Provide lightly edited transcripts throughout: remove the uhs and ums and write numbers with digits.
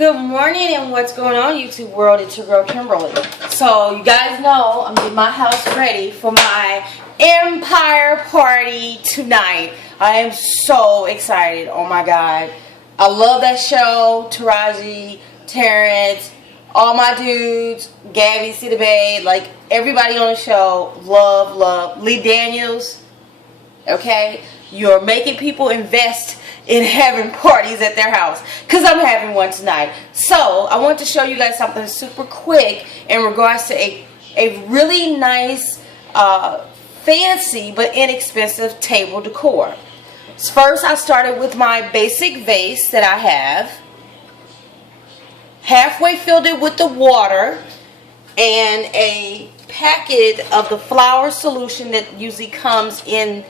Good morning and what's going on YouTube world, it's your girl Kimberly. So you guys know I'm getting my house ready for my Empire party tonight. I am so excited. Oh my god. I love that show. Taraji, Terrence, all my dudes, Gabby, Cedar Bay, like everybody on the show. Love. Lee Daniels. Okay? You're making people invest in having parties at their house, because I'm having one tonight. So I want to show you guys something super quick in regards to a really nice fancy but inexpensive table decor. First, I started with my basic vase that I have, halfway filled it with the water and a packet of the flower solution that usually comes inside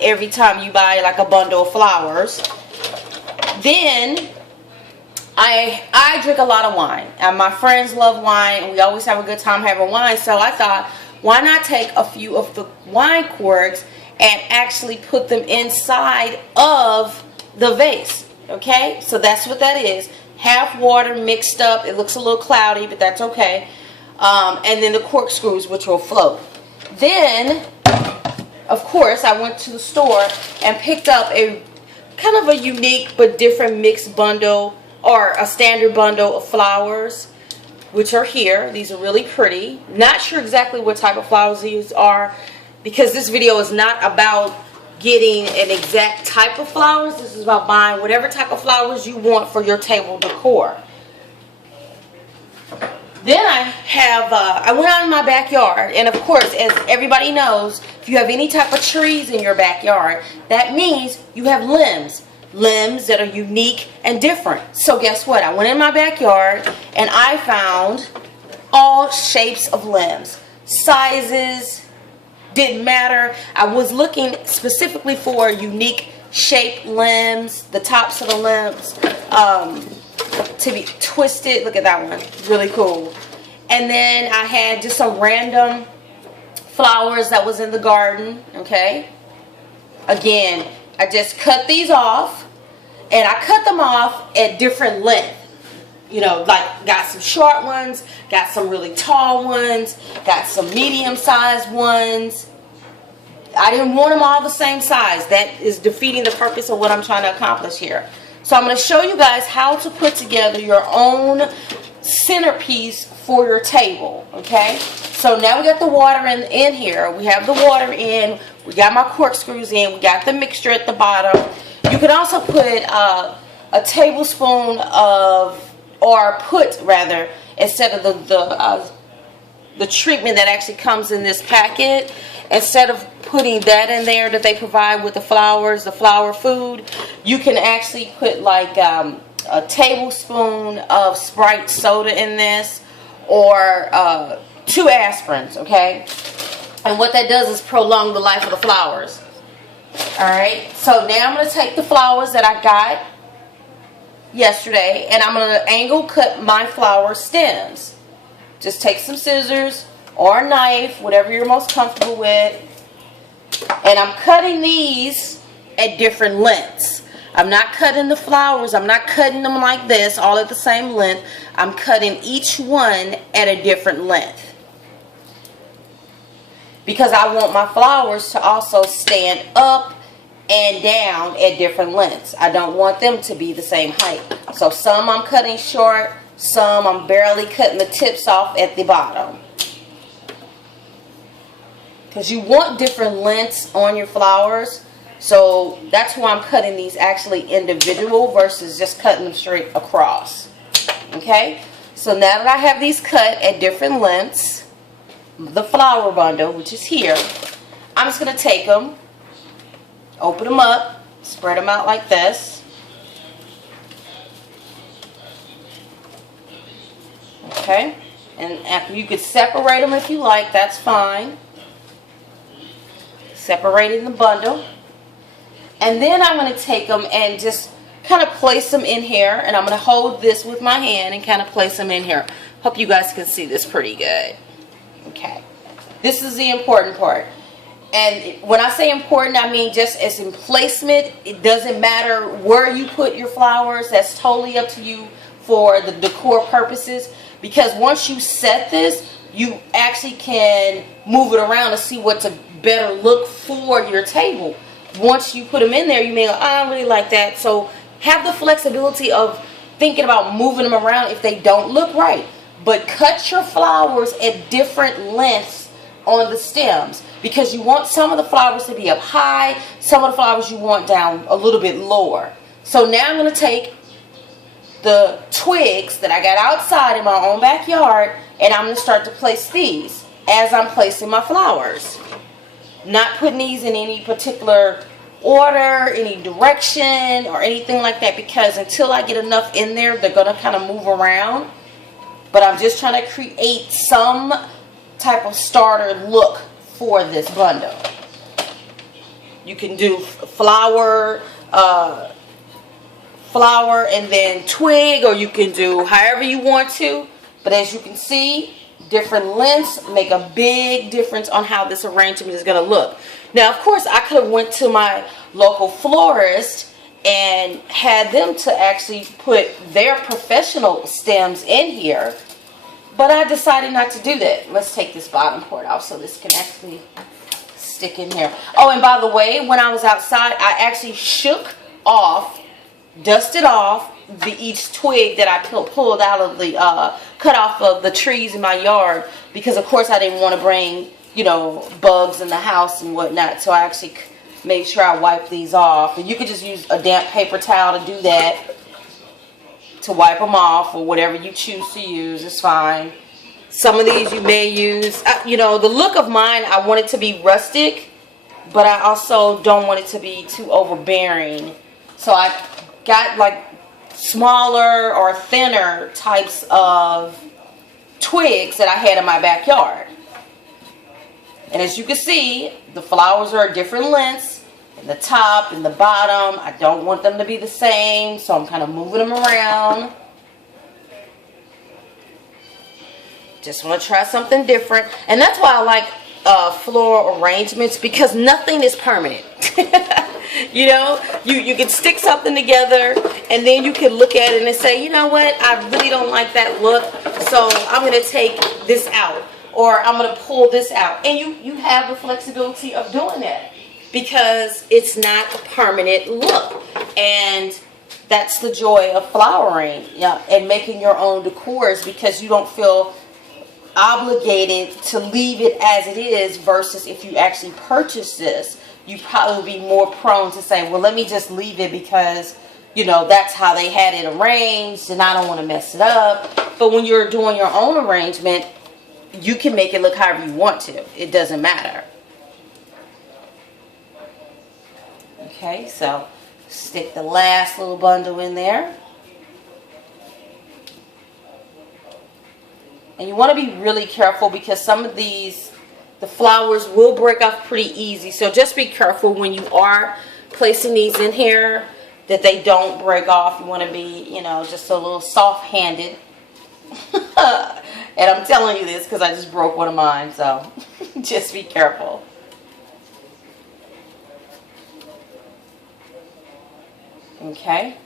every time you buy like a bundle of flowers. Then I drink a lot of wine, and my friends love wine, and we always have a good time having wine. So I thought, why not take a few of the wine corks and actually put them inside of the vase. Okay, so that's what that is. Half water mixed up. It looks a little cloudy, but that's okay. And then the corkscrews, which will float. Then of course, I went to the store and picked up a kind of a unique but different mixed bundle, or a standard bundle of flowers, which are here. These are really pretty. Not sure exactly what type of flowers these are, because this video is not about getting an exact type of flowers. This is about buying whatever type of flowers you want for your table decor. Then I went out in my backyard, and of course, as everybody knows, if you have any type of trees in your backyard, that means you have limbs that are unique and different. So guess what? I went in my backyard and I found all shapes of limbs, sizes, didn't matter. I was looking specifically for unique shaped limbs, the tops of the limbs, to be twisted. Look at that one, really cool. And then I had just some random flowers that was in the garden. Okay, again, I just cut these off, and I cut them off at different length. You know, like got some short ones, got some really tall ones, got some medium sized ones. I didn't want them all the same size. That is defeating the purpose of what I'm trying to accomplish here. So I'm going to show you guys how to put together your own centerpiece for your table. Okay, so now we got the water in here. We have the water in. We got my corkscrews in. We got the mixture at the bottom. You can also put a tablespoon of, or put rather, instead of the treatment that actually comes in this packet, instead of putting that in there that they provide with the flowers, the flower food, you can actually put like a tablespoon of Sprite soda in this, or 2 aspirins, okay? And what that does is prolong the life of the flowers. Alright, so now I'm going to take the flowers that I got yesterday, and I'm going to angle cut my flower stems. Just take some scissors or a knife, whatever you're most comfortable with. And I'm cutting these at different lengths. I'm not cutting the flowers, I'm not cutting them like this, all at the same length. I'm cutting each one at a different length, because I want my flowers to also stand up and down at different lengths. I don't want them to be the same height. So some I'm cutting short, some I'm barely cutting the tips off at the bottom. Because you want different lengths on your flowers. So that's why I'm cutting these actually individual versus just cutting them straight across. Okay? So now that I have these cut at different lengths, the flower bundle, which is here, I'm just going to take them, open them up, spread them out like this. Okay? And after, you could separate them if you like, that's fine. Separating the bundle. And then I'm going to take them and just kind of place them in here. And I'm going to hold this with my hand and kind of place them in here. Hope you guys can see this pretty good. Okay. This is the important part. And when I say important, I mean just as in placement. It doesn't matter where you put your flowers. That's totally up to you for the decor purposes. Because once you set this, you actually can move it around to see what's a better look for your table. Once you put them in there, you may go, I don't really like that. So have the flexibility of thinking about moving them around if they don't look right. But cut your flowers at different lengths on the stems, because you want some of the flowers to be up high, some of the flowers you want down a little bit lower. So now I'm going to take the twigs that I got outside in my own backyard, and I'm going to start to place these as I'm placing my flowers. Not putting these in any particular order, any direction, or anything like that, because until I get enough in there, they're going to kind of move around. But I'm just trying to create some type of starter look for this bundle. You can do flower and then twig, or you can do however you want to. But as you can see, different lengths make a big difference on how this arrangement is going to look. Now, of course, I could have went to my local florist and had them to actually put their professional stems in here, but I decided not to do that. Let's take this bottom part off so this can actually stick in here. Oh, and by the way, when I was outside, I actually shook off, dusted off each twig that I pulled out of the cut off of the trees in my yard, because of course I didn't want to bring, you know, bugs in the house and whatnot. So I actually made sure I wiped these off. And you could just use a damp paper towel to do that, to wipe them off, or whatever you choose to use is fine. Some of these you may use, you know, the look of mine, I want it to be rustic, but I also don't want it to be too overbearing. So I got like smaller or thinner types of twigs that I had in my backyard. And as you can see, the flowers are different lengths. In the top and the bottom, I don't want them to be the same, so I'm kind of moving them around. Just want to try something different. And that's why I like floral arrangements, because nothing is permanent. You know, you can stick something together and then you can look at it and say, you know what, I really don't like that look, so I'm going to take this out, or I'm going to pull this out. And you have the flexibility of doing that, because it's not a permanent look. And that's the joy of flowering, and making your own decors, because you don't feel obligated to leave it as it is, versus if you actually purchase this, you probably be more prone to say, well, let me just leave it because, you know, that's how they had it arranged and I don't want to mess it up. But when you're doing your own arrangement, you can make it look however you want to. It doesn't matter. Okay, so stick the last little bundle in there. And you want to be really careful, because some of these, the flowers will break off pretty easy. So just be careful when you are placing these in here that they don't break off. You want to be, you know, just a little soft-handed. And I'm telling you this because I just broke one of mine, so just be careful. Okay.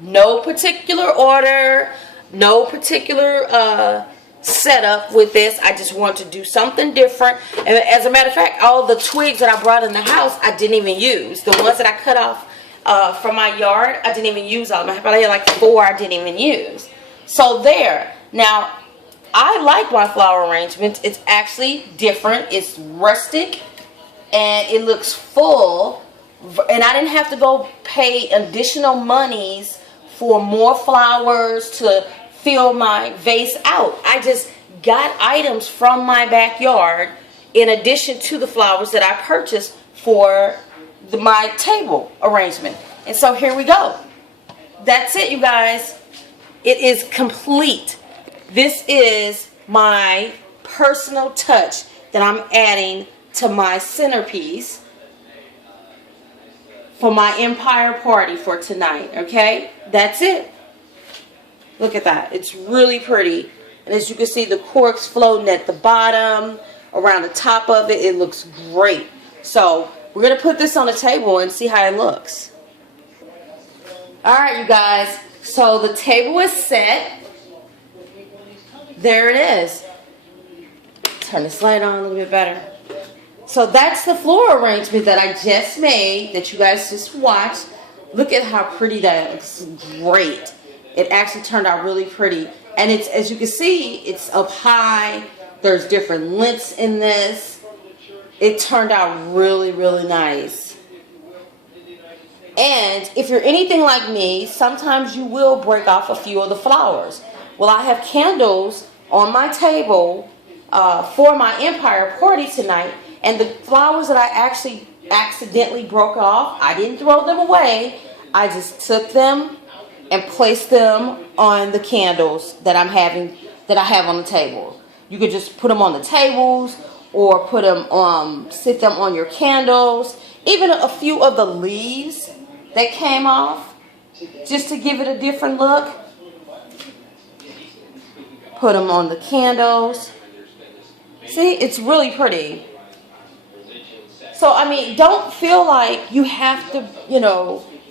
No particular order, no particular setup with this. I just want to do something different. And as a matter of fact, all the twigs that I brought in the house, I didn't even use. The ones that I cut off from my yard, I didn't even use all of them. I probably had like 4 I didn't even use. So there. Now, I like my flower arrangements. It's actually different. It's rustic and it looks full. And I didn't have to go pay additional monies for more flowers to fill my vase out. I just got items from my backyard in addition to the flowers that I purchased for my table arrangement. And so here we go. That's it, you guys. It is complete. This is my personal touch that I'm adding to my centerpiece for my Empire party for tonight, okay? That's it. Look at that. It's really pretty. And as you can see, the corks floating at the bottom, around the top of it. It looks great. So we're going to put this on the table and see how it looks. Alright, you guys. So the table is set. There it is. Turn this light on a little bit better. So that's the floral arrangement that I just made that you guys just watched. Look at how pretty that looks. Great. It actually turned out really pretty. And it's, as you can see, it's up high. There's different lengths in this. It turned out really, really nice. And if you're anything like me, sometimes you will break off a few of the flowers. Well, I have candles on my table for my Empire party tonight. And the flowers that I actually accidentally broke off, I didn't throw them away. I just took them and placed them on the candles that I have on the table. You could just put them on the tables or put them sit them on your candles. Even a few of the leaves that came off, just to give it a different look. Put them on the candles. See, it's really pretty. So, I mean, don't feel like you have to,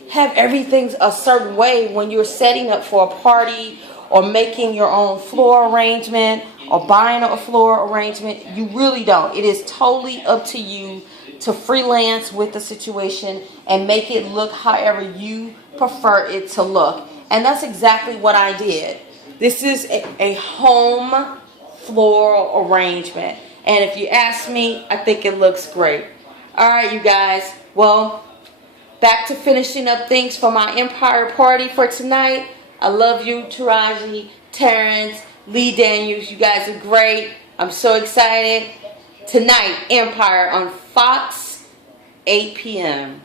have everything a certain way when you're setting up for a party or making your own floral arrangement or buying a floral arrangement. You really don't. It is totally up to you to freelance with the situation and make it look however you prefer it to look. And that's exactly what I did. This is a home floral arrangement. And if you ask me, I think it looks great. Alright, you guys. Well, back to finishing up things for my Empire party for tonight. I love you, Taraji, Terrence, Lee Daniels. You guys are great. I'm so excited. Tonight, Empire on Fox, 8 p.m.